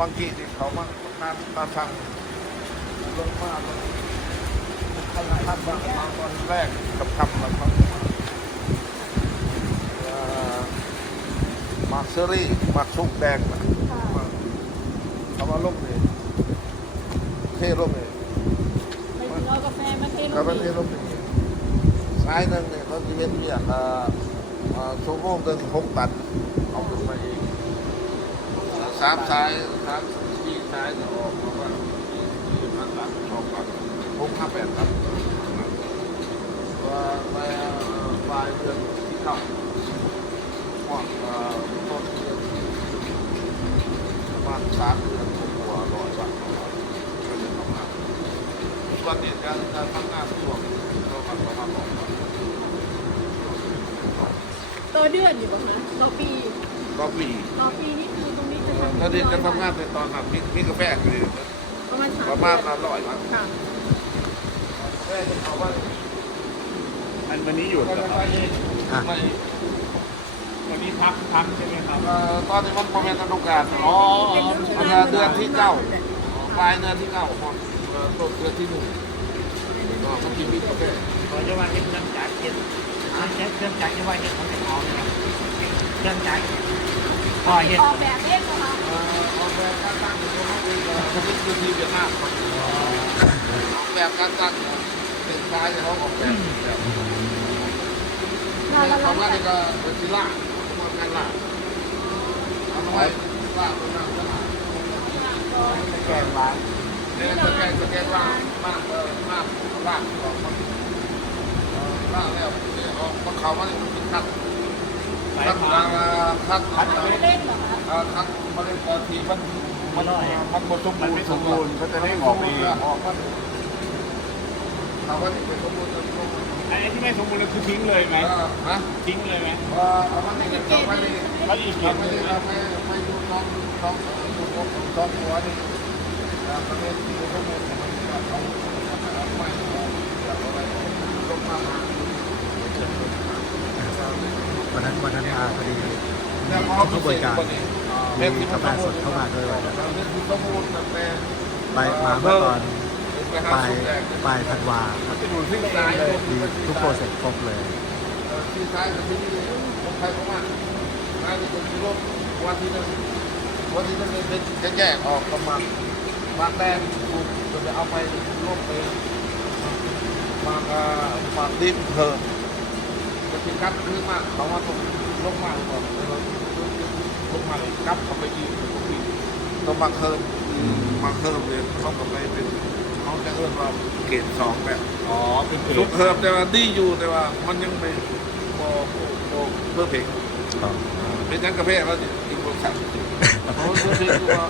บางทีที่เขามาสั่งลงมาท่านมาตอนแรกกับคำแล้วครับมาเซอรี่มาชุกแดงนะเขามาลงเลยเทลงเลย ไปถึงเอากาแฟมาเทล ก็ ง มันเท นี่ ลงเลยซ้ายนึงเนี่ยเขาจะเห็นเรียกชั่วโมงหนึ่ง6 ตันเอาขึ้นมาเอง3 สาย4 สายจะออกประมาณ20 ตัน2 ตัน6-5-8 ตันว่าไปปลายเดือนที่เข้าหมดต้นเดือนประมาณ3 เดือนกว่า100 วันก็จะทำงานวันนี้การทำงานช่วงประมาณ2 วันต่อเดือนอยู่ป่ะคะต่อปี ก็ปี ต่อปีนี่คือตรงนี้จะทำ ถ้าเด็กจะทำงานในตอนนั้นมีกาแฟเลย ประมาณ ประมาณ100 วัน ค่ะ แม่จะเอาว่า อันวันนี้หยุด ก็ เหร จะ อค ไป รับ ไม่ วันนี้พักใช่ไหมครับ ตอนนี้มันประมาณฤดูกาล อ๋อ มันเดือนที่9ปลายเดือนที่9ของต้นเดือนที่1ก็มันกินมีกาแฟ ขอจะว่าเห็นเครื่องจักรเห็นเครื่องจักรจะว่าเห็นของเจ้าของนะครับเครื่องจักรก็เห็น ออกแบบเองเหรอคะ ออกแบบการตั้งอยู่ตรงนั้นเป็นคือที่เวียดนามครับออกแบบการตั้งเป็นซ้ายเนี่ยเขาออกแบบของร้านนี้ก็เป็นศิลาทำงานล่าเอาไว้ล่าเป็นล่า แกงร้าน เนี่ยสแกนล่ามากล่าของมันล่าแล้วเนี่ยออกเขามาเนี่ยมันคัด สาย คัด พาน คัด เล่นเหรอคะ คัดมาเล่นทีมันผสม มันไม่สมบูรณ์ก็จะได้ออกเอง ออกมันถามว่าที่เป็นสมบูรณ์ ไอ้ที่ไม่สมบูรณ์คือทิ้งเลยไหม ฮะ ทิ้งเลยไหม เอามันนี่ก็ไม่ได้ แล้วอีกเก็บ ไม่ เล ได้ ยไหม ไม่ดูท้องหัวนี่ประเภทที่สมบูรณ์มันก็เอาไม่อะไรลงมา วันนั้นมาพอดี แล้วเขาบริการ มีกาแฟสดเข้ามาด้วยวันนั้น สมบูรณ์แต่ ไปมาเมื่อตอนปลายธันวา มันจะดูดทิ้งเองเลย มีทุกโปรเซสครบเลย ที่ซ้ายกับที่นี่ผมใครผมว่าซ้ายนี่เป็นรถวันที่นึงเป็นจะแยกออกประมาณบางแดงคุณจะเอาไปลงไปบางดินเพิ่มจะเป็นกัดขึ้นมากเขาว่าต้องลงมาก่อนลงมาเลยกัดเขาไปอีกต้องมาเคิร์มเลยเขาก็ไปเป็นเขาจะเรียกว่าเกรด2แบบ อ๋อเป็นเก ลู ล็ ก ด เคิร์มแต่ว่าดีอยู่แต่ว่ามันยังไม่พอเพื่อเพลงเป็นยังกาแฟแล้วอีกรสชาติเพราะเพื่อเพลงคือว่า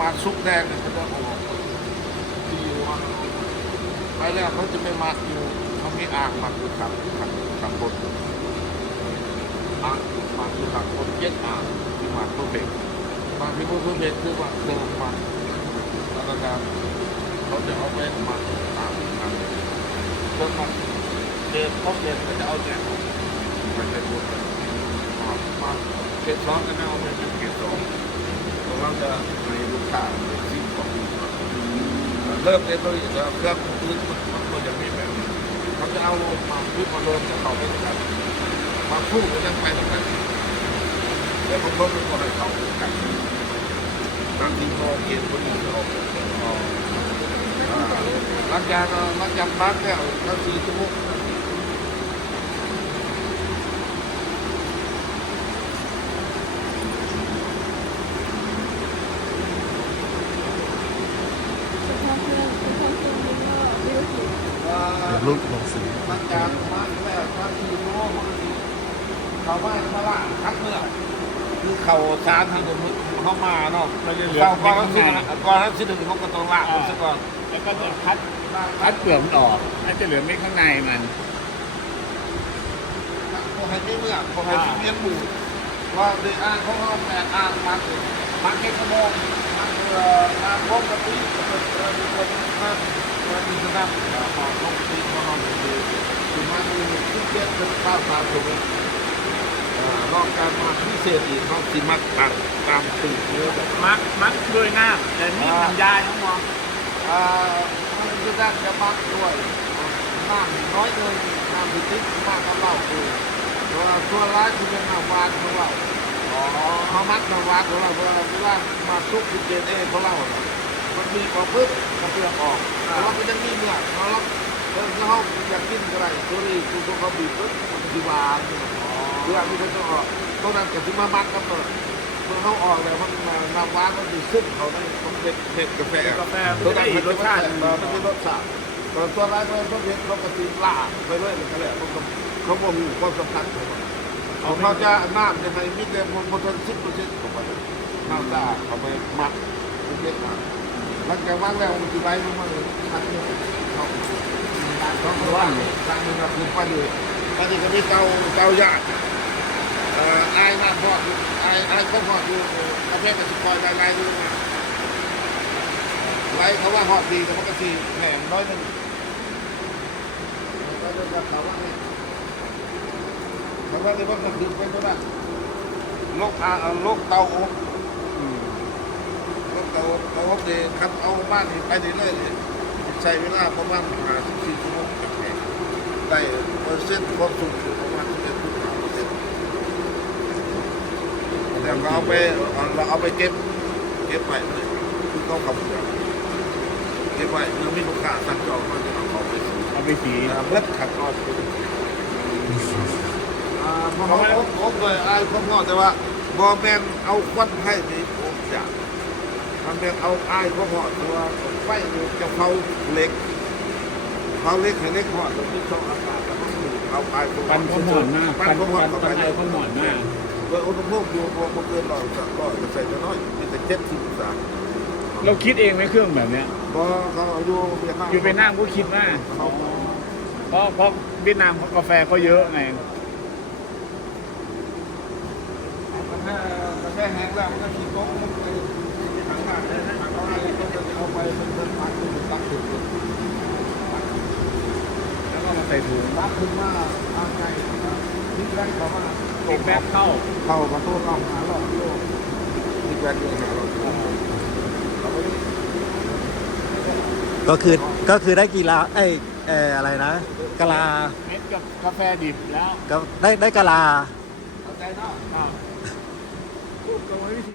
มาซุปแดงเนี่ยมันจะออกดีว่าไปแล้วเขาจะไม่มาอยู่เขามีอ่างมาอยู่ขังบนอ่างมาอยู่ขังบนเย็ดอ่างที่มาเพื่อเพลงมาที่เพื่อเพลงคือว่าเดินมาแล้วก็เขาจะเอาไปมาอ่างจนมันเดินพบเดินก็จะเอาเนี่ยมันจะพูดมาเกตร้อนก็ไม่เอาไปเป็นเกตร้อนเพราะว่าจะในลูกค้าเป็นสิ่งของเริ่มเรียนรู้อย่างเครื่องพื้นมันควรจะมีแบบเขาจะเอามาพื้นมาลงจะเขาไปกันมาคู่กันยังไปกันแล้วผมก็ไม่ควรให้เขากันบางทีพอเกตคนอื่นออกหลังจากบ้านแล้วทั้ง4 ชั่วโมงลูกลงสี หลังจากบ้านแล้วทั้ง4 ชั่วโมงเขาว่าพระทักเมื่อคือเขาสารที่เขามาเนาะ มันจะเหลือ เขาก่อน ข้าง ที่ ใน ก่อนที่1เขาก็ต้องละซะก่อน แล้วก็จะคัดเปลือกมันออกน่าจะเหลือไม่ข้างในมัน พอให้ไม่เมื่อพอให้เลี้ยงหมูว่าในอ่างเขาแม่อ่างมันแค่ชั่วโมงมันมาพบกับที่มีคนมามีสนามมาพบที่เขานอนอยู่คือมาดูที่เก็บเป็นข้าวสารถูกไหม ลองการมาพิเศษอีกเขาสิมักตามสูตรเนื้อแบบ มักด้วยน้ำแต่นี่น้ำยาน้องมอง มันจะได้จะมักด้วยน้ำน้อยเลยน้ำติ๊กมากก็เล่าคือตัวร้ายคือเป็นน้ำหวานของเราเขามักน้ำหวานของเราเวลามาซุปเจนเอของเรามันมีกระปึ๊บกระเปลือกออกแต่ว่ามันยังมีเนื้อเขาเขาอยากกินอะไรตัวนี้ตัวเขาบีบปึ๊บมันจะหวานเรื่องที่เขาจะออกตรงนั้นก็ที่มามักกันเปิดเมื่อเขาออกแล้วมันน้ำหวานมันจะซึมเขาได้มันเป็นเผ็ดกาแฟ กาแฟมันได้รสชาติ มันเป็นรสชาติตัวร้ายก็ต้องเผ็ดเขาก็ตีล่าไปเรื่อยๆกันแหละเขาบอกมีความสำคัญของมันเขาจะน้ำในไทยมีแต่มณฑล10%ของมันน้ำตาเขาไปมักเล็กๆมาหลังจากว่างแล้วมันจะไล่ลงมาเลยทันทีเขาต้องระวังทางนึงก็คือไปเลยตอนนี้ก็มีเกาหยาดไอ้น้ำพอดไอ้ข้าวพอดอยู่กาแฟกับสปอยไล่ดูมาไล่เขาว่าหอดดีแต่มันก็สีแหนน้อยนึงก็จะเขาว่าเนี่ยเขาว่าเลยว่าก็คือเป็นตัวนั้นโรคเตาอบโรคเตาอบเนี่ยคัดเอาบ้านนี่ไปเรื่อยเลยใช้เวลาประมาณ54 ชั่วโมงกับแข่ได้เปอร์เซ็นต์ความสุขประมาณ11.5%แต่เราเอาไปเก็บไว้เลยคือต้องขับเก็บไว้เมื่อมีลูกค้าสั่งจองมันจะเอาไปซื้อ เอาไปสี เบิดขัดนอนพอเขาอบเลยไอ้ความงอแต่ว่าบอแมนเอาควันให้ดีผมอยากมันเป็นเอาไอ้ความงอตัวไฟจะเผาเหล็กให้เล็กหอดตรงที่ช่องอากาศแล้วก็เอาไอ้ความ ปั้นข้าวหมอนมาก ปั้นความงอเข้าไป ปั้นไอ้ข้าวหมอนมาก โดยอุณหภูมิอยู่พอเกิน100จะใส่จะน้อยมีแต่70 องศา เราคิดเองไหมเครื่องแบบเนี้ย พอเขาอยู่ อยู่เวียดนามก็คิดมากเพราะเวียดนามกาแฟเขาเยอะไง กาแฟแห้งแล้วมันก็ขี้โต๊ะมันไปทางการเอาไปเป็นพักเป็นตักถึง แล้วก็มาใส่ถุง ตักขึ้นมาทางไกลนี่แรงเขามา ติดแป๊บเข้า ประตูเข้าหาหลอดโลนี่แรงอยู่หาหลอด ก็คือได้กีฬาอะไรนะกะลา เม็ดกับกาแฟดิบแล้ว ก็ได้กะลา เข้าใจเนาะ อ้าวตรงวิธี